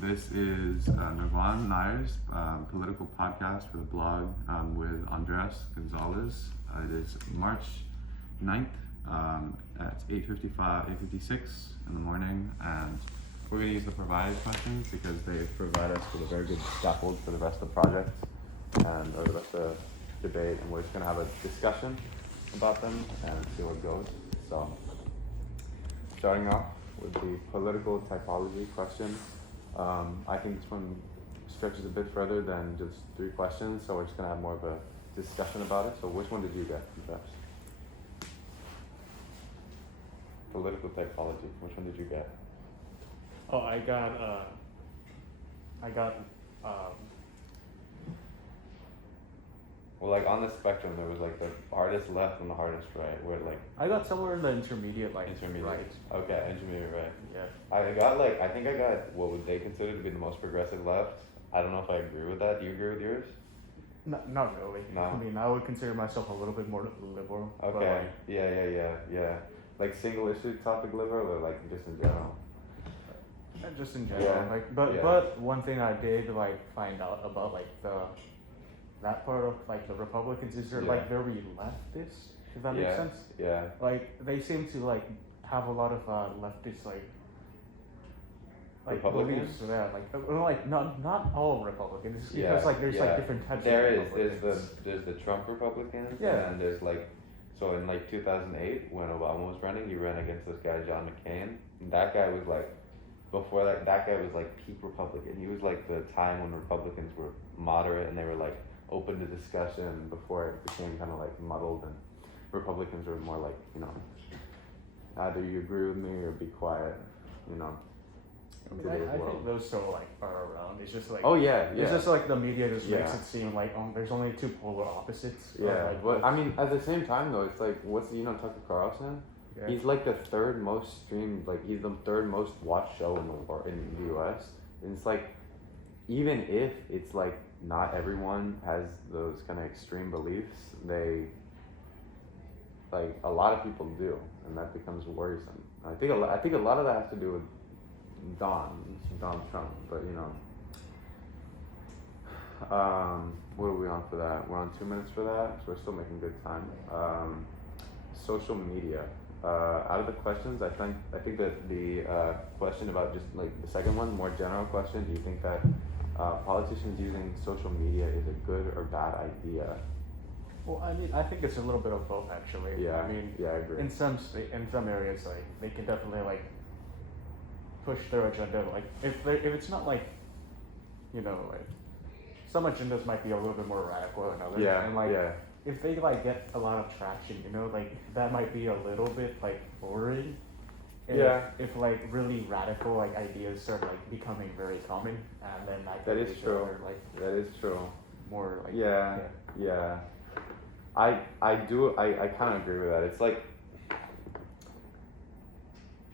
This is Nirvan Nair's political podcast for the blog with Andres Gonzalez. It is March 9th at 8:56 in the morning, and we're going to use the provided questions because they provide us with a very good scaffold for the rest of the project and or the rest of the debate, and we're just going to have a discussion about them and see where it goes. So, starting off with the political typology question. I think this one stretches a bit further than just 3 questions, so we're just going to have more of a discussion about it. So which one did you get, Jeff? Political typology. Which one did you get? Oh, I got, Well, like on the spectrum, there was like the hardest left and the hardest right. Where like I got somewhere in the intermediate, like intermediate. right. Okay, intermediate right. Yeah. I think I got what would they consider to be the most progressive left. I don't know if I agree with that. Do you agree with yours? Not really. No. I mean, I would consider myself a little bit more liberal. Okay. Yeah. Like single issue topic liberal or like just in general? Just in general, Yeah. But one thing I did like find out about like that part of like the Republicans is they're like very leftist, if that makes sense. Yeah. Like they seem to like have a lot of leftist like Republicans? beliefs. Yeah, like not all Republicans. It's because like there's like different types There of is. Republicans. There's the Trump Republicans. Yeah. And there's like, so in like 2008 when Obama was running, he ran against this guy John McCain. And that guy was like, before that guy was like peak Republican. He was like the time when Republicans were moderate and they were like open to discussion before it became kind of like muddled, and Republicans were more like, either you agree with me or be quiet, I mean, I think those still like are around. It's just like It's just like the media just makes it seem like there's only 2 polar opposites. Yeah, but I mean, at the same time though, it's like what's Tucker Carlson? Yeah. He's like the 3rd most streamed, like he's the 3rd most watched show in the world in the U.S. And it's like, even if it's like not everyone has those kind of extreme beliefs, they like a lot of people do, and that becomes worrisome. I think a lot of that has to do with Donald Trump, but what are we on for that? We're on 2 minutes for that, so we're still making good time. Social media. Out of the questions, I think that the question about just like the second one, more general question, do you think that politicians using social media is a good or bad idea? Well, I mean, I think it's a little bit of both actually. Yeah. I mean, I agree. in some areas, like they can definitely like push their agenda. Like if it's not like, like some agendas might be a little bit more radical than others. Yeah. And like if they like get a lot of traction, like that might be a little bit like boring. And if like really radical like ideas start like becoming very common, and then that is true. That is true. More like yeah. I kind of agree with that. It's like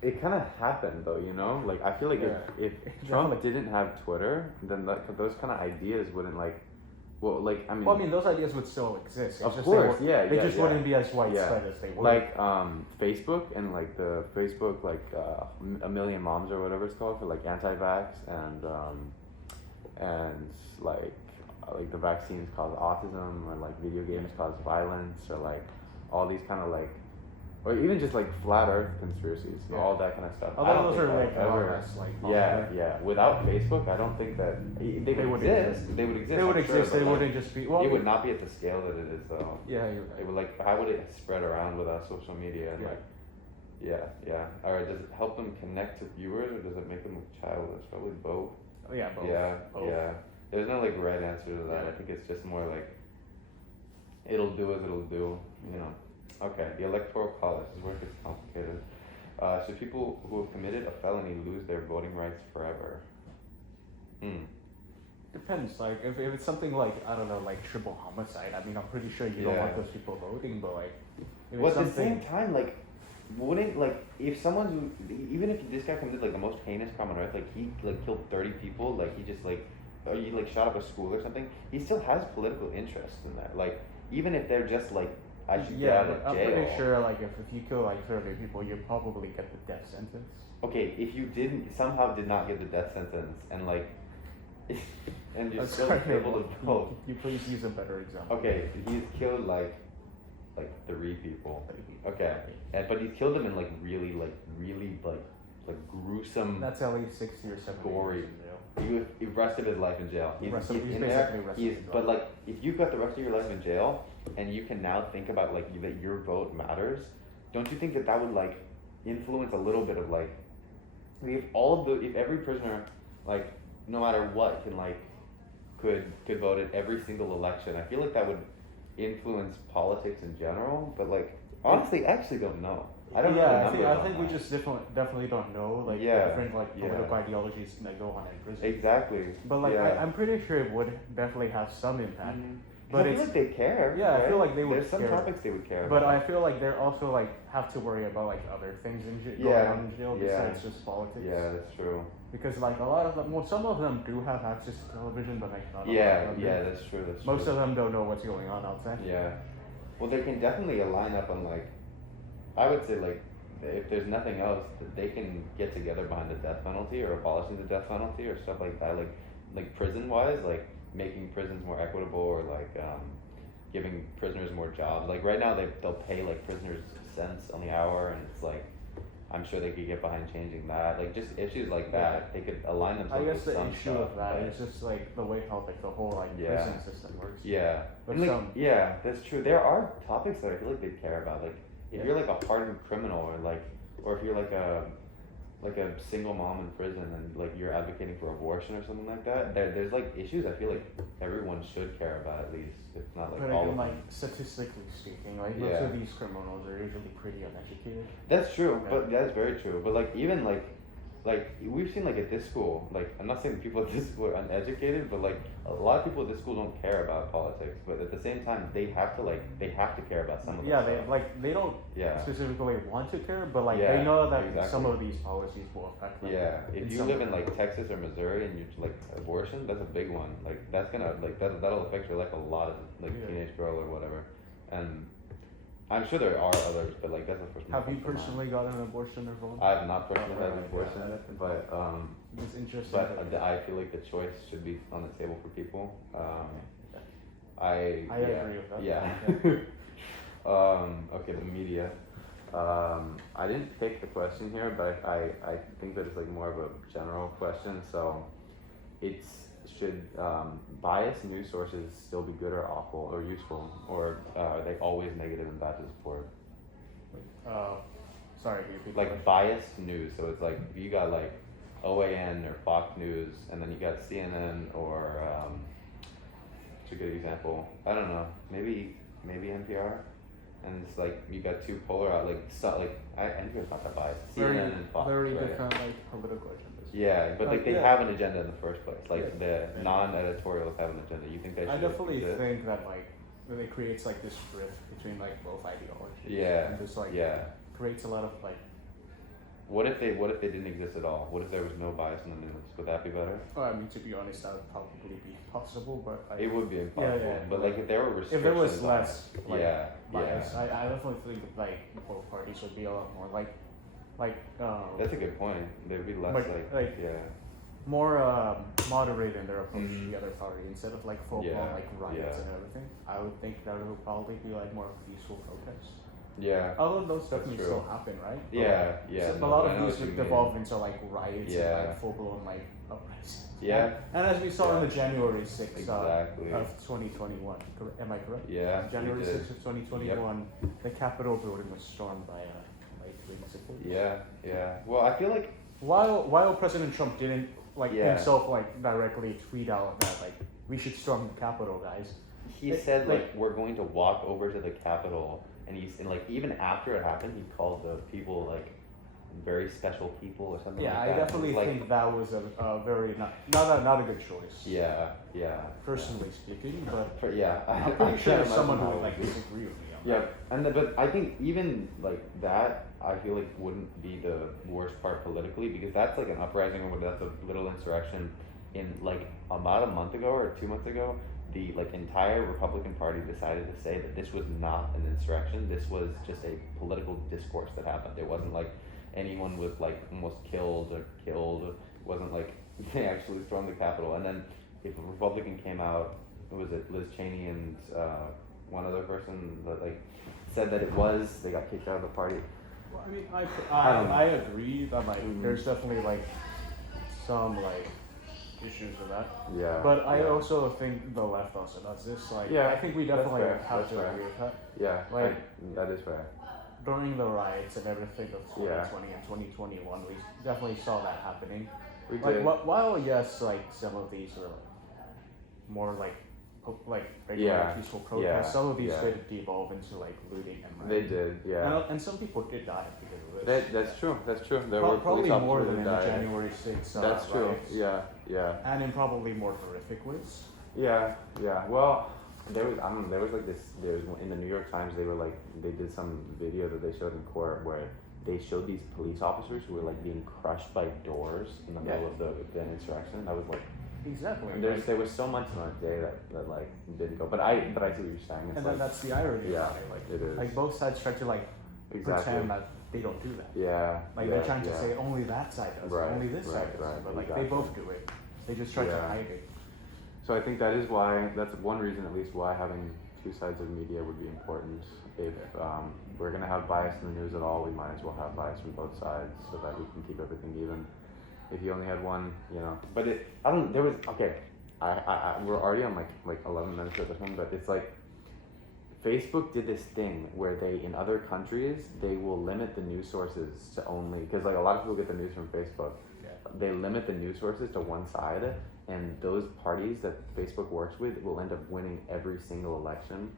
it kind of happened though, like I feel like if Trump didn't have Twitter, then those kind of ideas wouldn't like. Well, like I mean, those ideas would still exist. It's of just course, they just wouldn't be as widespread as they were. Like Facebook and like the Facebook like A Million Moms or whatever it's called for like anti-vax and like the vaccines cause autism, or like video games cause violence, or like all these kind of like, or even just like flat Earth conspiracies, all that kind of stuff. Although those are like less like Without Facebook, I don't think that they would exist. They would exist. They would exist. Sure, they wouldn't just be. It would not be at the scale that it is though. Yeah, you're right. It would like, how would it spread around without social media and like. Yeah. All right. Does it help them connect to viewers, or does it make them look childish? Probably both. Oh yeah, both. Yeah. There's no like right answer to that. I think it's just more like it'll do as it'll do. Okay. The Electoral College. This is where it gets complicated. Should people who have committed a felony lose their voting rights forever? Depends. Like if it's something like I don't know, like triple homicide. I mean, I'm pretty sure you don't want those people voting, but like. Well, at the same time, like. Wouldn't like if someone even if this guy committed like the most heinous crime on earth, like he like killed 30 people, like he just like or he like shot up a school or something, he still has political interest in that. Like even if they're just like I should get Yeah, out but of I'm jail. pretty sure like if you kill like 30 people, you probably get the death sentence. Okay, if you somehow did not get the death sentence and like, and you're That's still kind of able to like- vote. You please use a better example. Okay, he's killed like 3 people. Okay, but he's killed them in like really gruesome. That's at least 60 or 70 Gory. years in jail. He rest of his life in jail. He's He's in basically there. rested He's his but life. like if you've got the rest of your life in jail and you can now think about like that your vote matters, don't you think that would like influence a little bit of like if every prisoner like no matter what can like could vote at every single election, I feel like that would influence politics in general. But like honestly, I actually don't know. I don't know the I numbers think on we that. just definitely don't know like Yeah, the different like yeah. political ideologies that go on in prison. Exactly. But like yeah. I'm pretty sure it would definitely have some impact. Mhm. But I feel it's like they care. Yeah, I right? feel like they would There's some care. topics they would care but I about. feel like they're also like have to worry about like other things in going Yeah, on in jail yeah. besides just politics. Yeah, that's true. Because like a lot of them, well, some of them do have access to television, but like not a lot Yeah, of them do. yeah, that's true. That's Most true. of them don't know what's going on outside. Yeah. Well, they can definitely line up on like, I would say like, if there's nothing else, that they can get together behind the death penalty or abolishing the death penalty or stuff like that. Like prison wise, like making prisons more equitable or like giving prisoners more jobs. Like right now they'll pay like prisoners cents on the hour, and it's like I'm sure they could get behind changing that. Like just issues like that, they could align I themselves guess with the some issue stuff, of that but- is just like the way how like the whole like Yeah. prison system works. Yeah. But And, like, some- yeah, that's true. There are topics that I feel like they care about. Like if Yeah. you're like a hardened criminal or if you're like a single mom in prison and like you're advocating for abortion or something like that, there's like issues I feel like everyone should care about at least. If not like But all again, of like them. statistically speaking, like most Yeah. of these criminals are usually pretty uneducated. That's true, Yeah. but that's very true. But like even like we've seen like at this school, like I'm not saying people at this school are uneducated, but like a lot of people at this school don't care about politics. But at the same time, they have to care about some of Yeah, this they stuff. they don't Yeah. specifically want to care, but like Yeah, they know that exactly. some of these policies will affect them. Yeah, if in you some live way. in like Texas or Missouri and you're like abortion, that's a big one. Like that's gonna like that'll affect your life a lot as like Yeah. teenage girl or whatever. And I'm sure there are others, but like that's the first one. Have that you comes to mind. personally gotten an abortion or both? I have not personally had an Right, abortion, yeah, but It's interesting. I feel like the choice should be on the table for people. I agree with that. Yeah. Okay, the media. I didn't pick the question here, but I think that it's like more of a general question. So, should biased news sources still be good or awful or useful, or are they always negative and bad to support? Sorry, can you repeat the Like question? biased news, so it's like if you got like OAN or Fox News, and then you got CNN or what's a good example? I don't know, maybe NPR, and it's like you got two polar out NPR's not that biased. Very, CNN and Fox, very right? different like political agendas. Yeah, but like they yeah. have an agenda in the first place. Like Yeah. the non-editorials have an agenda. You think they should? I definitely exist? think that like that it creates like this rift between like both ideologies. Yeah. And just like Yeah. creates a lot of like. What if they didn't exist at all? What if there was no bias in the news? Would that be better? Well, I mean, to be honest, that would probably be possible, but I, It would be impossible. yeah. But like if there were restrictions. if there was on less it, like yeah, bias, yeah. I definitely think like both parties would be a lot more like That's a good point. There'd be less like, yeah. more moderate in their approach Mhm. to the other party instead of like full blown Yeah, like riots yeah. and everything. I would think that it would probably be like more of a peaceful protest. Yeah. Although those definitely true. still happen, right? But, Yeah, like, yeah, so no, a lot but I know of these what you would devolve mean. into like riots Yeah. and like full blown like uprisings. Yeah. And as we saw in Yeah. the January 6th Exactly. of 2021, am I correct? Yeah, January we did. 6th of 2021, the Capitol building was stormed by like 3 supporters. Yeah, yeah. Well, I feel like While President Trump didn't like Yeah. himself like directly tweet out that like we should storm the Capitol, guys. he It- said like- like we're going to walk over to the Capitol, and like even after it happened, he called the people like very special people or something. Yeah, like I that. definitely Like, think that was a very not a good choice. Yeah, yeah. Personally speaking, but Yeah. I'm I pretty sure can't there's someone imagine who would how like it would be. disagree with me on Yeah, that. but I think even like that, I feel like wouldn't be the worst part politically, because that's like an uprising or that's a little insurrection. In like about a month ago or 2 months ago, the like entire Republican Party decided to say that this was not an insurrection. This was just a political discourse that happened. It wasn't like anyone was like almost killed or killed. It wasn't like they actually stormed the Capitol. And then if a Republican came out, was it Liz Cheney and one other person that like said that it was, they got kicked out of the party. Well, I mean, I don't know. I agree that like there's definitely like some like issues with that. Yeah. But I yeah. also think the left also does this. Like, Yeah, I think we that's definitely fair, have that's to fair. agree with that. Yeah, like- that is fair. During the riots and everything of Yeah. 2020 and 2021, we definitely saw that happening. We Like, did. while yes, like some of these were more like regular Yeah, peaceful protests, yeah, some of these yeah. did devolve into like looting and They rioting. did, yeah. And some people did die because of this. That's true. That's true. There were Probably police more officers than that in the died. January 6th That's true. riots. Yeah, yeah, And in probably more horrific ways. yeah, yeah. Well, there was there was like this. There was in the New York Times. They were like they did some video that they showed in court where they showed these police officers who were like being crushed by doors in the middle of the insurrection. I was like, Exactly. there was so much on that day that like didn't go. But I see what you're saying. It's And like, then that's the irony. yeah, about it. Like, it is. like both sides try to like Exactly. pretend that they don't do that. Yeah. Like yeah, they're trying to yeah. say only that side does Right, it, only this right, side does right, it, but like exactly. they both do it. They just try to Yeah. hide it. So I think that is why, that's one reason at least why having two sides of media would be important. If we're going to have bias in the news at all, we might as well have bias from both sides so that we can keep everything even. If you only had one, you know. But we're already on like 11 minutes at this one, but it's like, Facebook did this thing where they, in other countries, they will limit the news sources to only, because like a lot of people get the news from Facebook. Yeah. They limit the news sources to one side, and those parties that Facebook works with will end up winning every single election.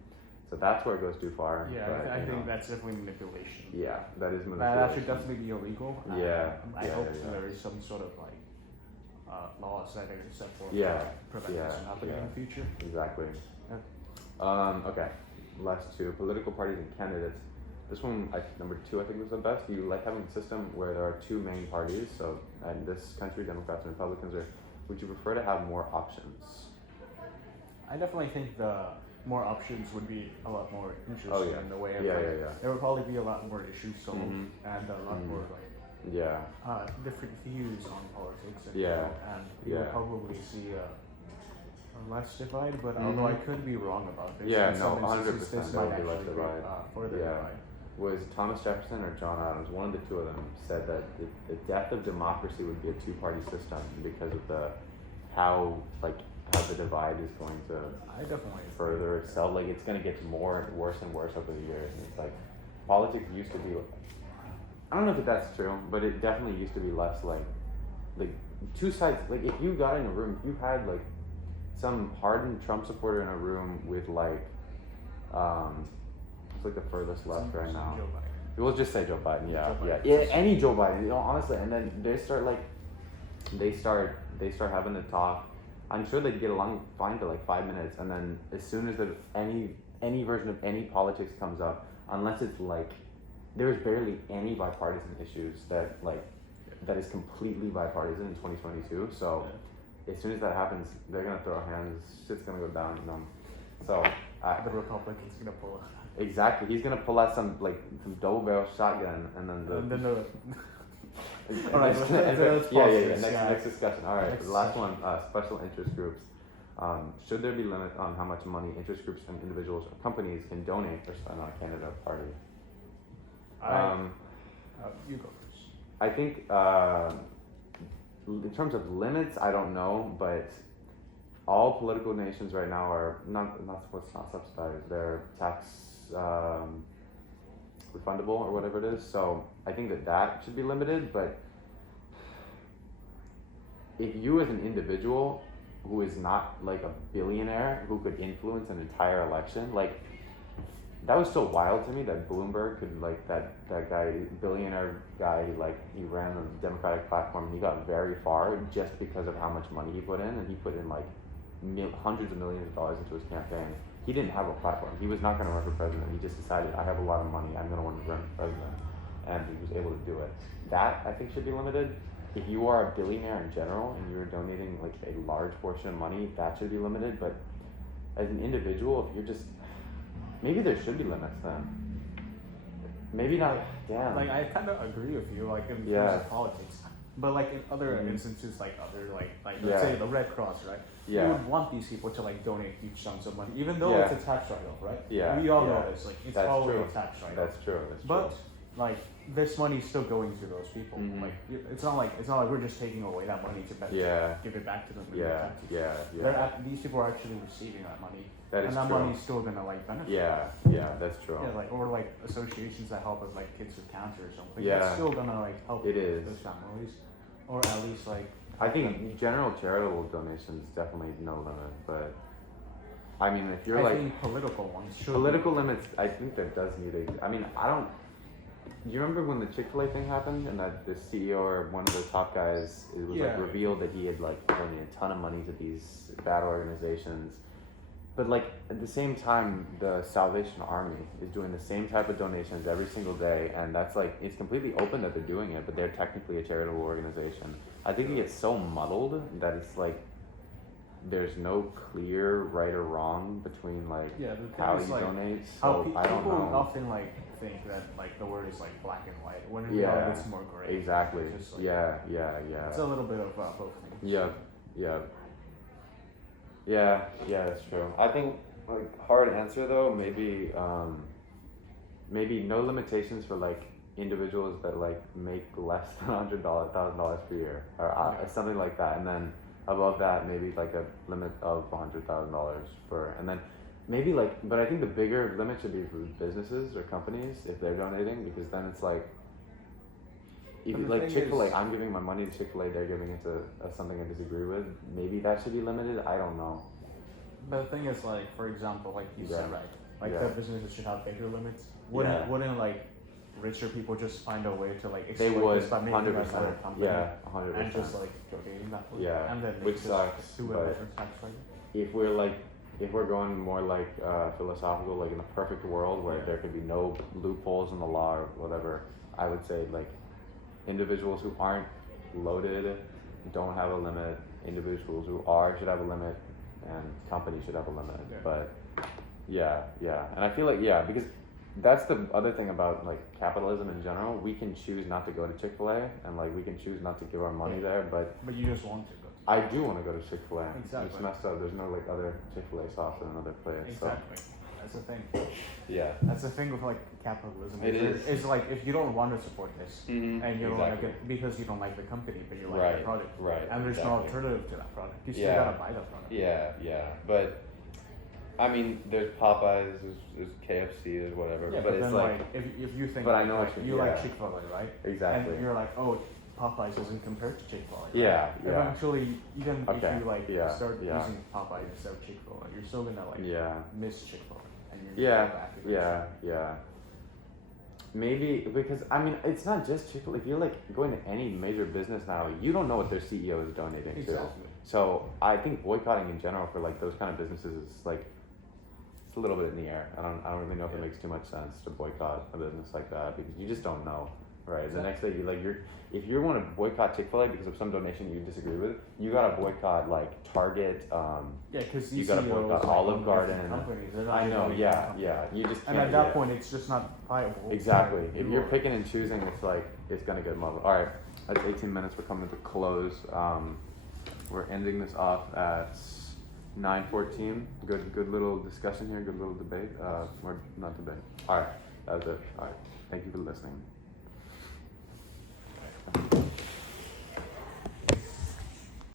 So that's where it goes too far. Yeah, but, I you think know, that's definitely manipulation. yeah, that is manipulation. That should definitely be illegal. Yeah, I yeah, hope yeah. there is some sort of like laws that are set forth Yeah, to prevent yeah, this from happening yeah. in the future. Exactly. Yeah. Okay, last two, political parties and candidates. This one, number 2, I think was the best. Do you like having a system where there are 2 main parties? So in this country, Democrats and Republicans, or would you prefer to have more options? I definitely think the more options would be a lot more interesting Oh, yeah. in the way of Yeah, like, yeah, yeah. there would probably be a lot more issues solved Mhm. and a lot Mhm. more like Yeah, different views on politics and, Yeah. and you would Yeah. probably see a less divide, but although I Mhm. could be wrong about this, Yeah, in no, some instances 100% this there might would be less actually be divide. further Yeah. divide. was it Thomas Jefferson or John Adams? One of the two of them said that the death of democracy would be a 2-party system because of how the divide is going to I definitely further itself. Like it's going to get worse and worse over the years. And it's like politics used to be. I don't know if that's true, but it definitely used to be less like two sides. Like if you got in a room, if you had like some hardened Trump supporter in a room with it's like the furthest left right now. Joe Biden. We'll just say Joe Biden, yeah, Joe Biden. yeah, any Joe Biden, you know, honestly, and then they start having to talk. I'm sure they'd get along fine for like 5 minutes, and then as soon as any version of any politics comes up, unless it's like there's barely any bipartisan issues that is completely bipartisan in 2022. So as soon as that happens, they're gonna throw hands. Shit's gonna go down, you know. So The Republicans gonna pull it. exactly, he's gonna pull out some double barrel shotgun, and then And then All right, let's yeah. pause this, Next discussion. All right, Next the last one, special interest groups. Should there be limit on how much money interest groups and individuals or companies can donate or spend on a candidate or party? You go first. I think in terms of limits, I don't know, but all political nations right now are not subsidized. They're tax refundable or whatever it is. So I think that should be limited. But if you as an individual who is not like a billionaire who could influence an entire election, like that was so wild to me that Bloomberg could that guy, billionaire guy, he ran the Democratic platform and he got very far just because of how much money he put in, and he put in hundreds of millions of dollars into his campaign. He didn't have a platform. He was not going to run for president. He just decided, I have a lot of money, I'm going to run for president. And he was able to do it. That, I think, should be limited. If you are a billionaire in general and you're donating a large portion of money, that should be limited. But as an individual, if you're just, maybe there should be limits then. Maybe not. Damn. Like I kind of agree with you, like in Yeah. terms of politics, but like in other Mhm. instances, like other like let's Yeah. say the Red Cross, right? Yeah. You would want these people to like donate huge sums of money, even though Yeah. it's a tax write-off, right? Yeah, We all yeah. know this, like it's That's always true. a tax write-off. That's true. That's true. But like this money's still going to those people. Mhm. Like it's not like we're just taking away that money to Yeah. give it back to them. with Yeah. taxes. Yeah. They're Yeah. these people are actually receiving that money, That is and that true. money's still gonna like benefit. Yeah. Yeah. That's true. Yeah, like or like associations that help with like kids with cancer or something. Yeah. That's still gonna like help It is. those families, or at least like. I think general charitable donations definitely no limit, but I mean, if you're I like think political ones should. political limits, I think there does need a. I mean, I don't. You remember when the Chick-fil-A thing happened, and that the CEO or one of the top guys, it was like Yeah. revealed that he had like donated a ton of money to these bad organizations. But like at the same time, the Salvation Army is doing the same type of donations every single day, and that's like it's completely open that they're doing it, but they're technically a charitable organization. I think it gets so muddled that it's like there's no clear right or wrong between like Yeah, the thing how is, you like, donate. How So I don't people know. often like think that like the word is like black and white when in Yeah. reality it's more gray. Exactly. It's just, like, Yeah. It's a little bit of both things. Yeah. Yeah, that's true. I think like hard answer though, maybe no limitations for like individuals that like make less than $100,000 per year or Yeah. something like that, and then above that maybe like a limit of $100,000 for, and then maybe like, but I think the bigger limit should be for businesses or companies if they're donating, because then it's like. If But you, the like thing Chick-fil-A, is- I'm giving my money to Chick-fil-A, they're giving it to something I disagree with. Maybe that should be limited. I don't know. But the thing is, like, for example, like you said, Yeah. right? Like Yeah. the businesses should have bigger limits. Yeah. Wouldn't like richer people just find a way to like They exploit would, this by making 100%. another company Yeah, 100%. and just like donating that money? Yeah, And then they which just sucks, do a but- different tax rate. If we're going more like philosophical, like in a perfect world where Yeah. there could be no loopholes in the law or whatever, I would say like individuals who aren't loaded don't have a limit. Individuals who are should have a limit, and companies should have a limit. Yeah. But yeah, and I feel like because that's the other thing about like capitalism in general. We can choose not to go to Chick-fil-A, and like we can choose not to give our money there, but But you just want to go. I do want to go to Chick-fil-A. Exactly. It's messed up. There's no like other Chick-fil-A sauce in another place. Exactly. That's the thing. So yeah. That's the thing with like capitalism. It is. It's like if you don't want to support this, Mm-hmm. and you don't like it because you don't like the company, but you like Right, the product, right, and there's no exactly. alternative to that product. You still Yeah. gotta buy that product. Yeah. But I mean, there's Popeyes, there's KFC, there's whatever. Yeah, but it's then like if you think But I know like, what you you- like yeah. Chick-fil-A, right? Exactly. And you're like, oh, Popeyes isn't compared to Chick-fil-A. Right? Yeah. Eventually, even Okay, if you like yeah, start yeah. using Popeyes instead of Chick-fil-A, you're still gonna like Yeah. miss Chick-fil-A, and you're gonna go back eventually. Yeah. Maybe because I mean it's not just Chick-fil-A. If you're like going to any major business now, you don't know what their CEO is donating to. Exactly. So I think boycotting in general for like those kind of businesses is like it's a little bit in the air. I don't really know if it makes too much sense to boycott a business like that because you just don't know. Right. The next day if you want to boycott Chick-fil-A because of some donation you disagree with, you gotta boycott like Target. Yeah, because You these gotta CEOs, boycott like, Olive own Garden. different companies. They're not I know. even Yeah. companies. Yeah. You just And can't at that yeah. point, it's just not viable. Exactly. to If do you're it. picking and choosing, it's like it's gonna get muddled. All right, that's 18 minutes. We're coming to close. We're ending this off at 9:14. Good little discussion here. Good little debate. Or not debate. All right, that was it. All right. Thank you for listening.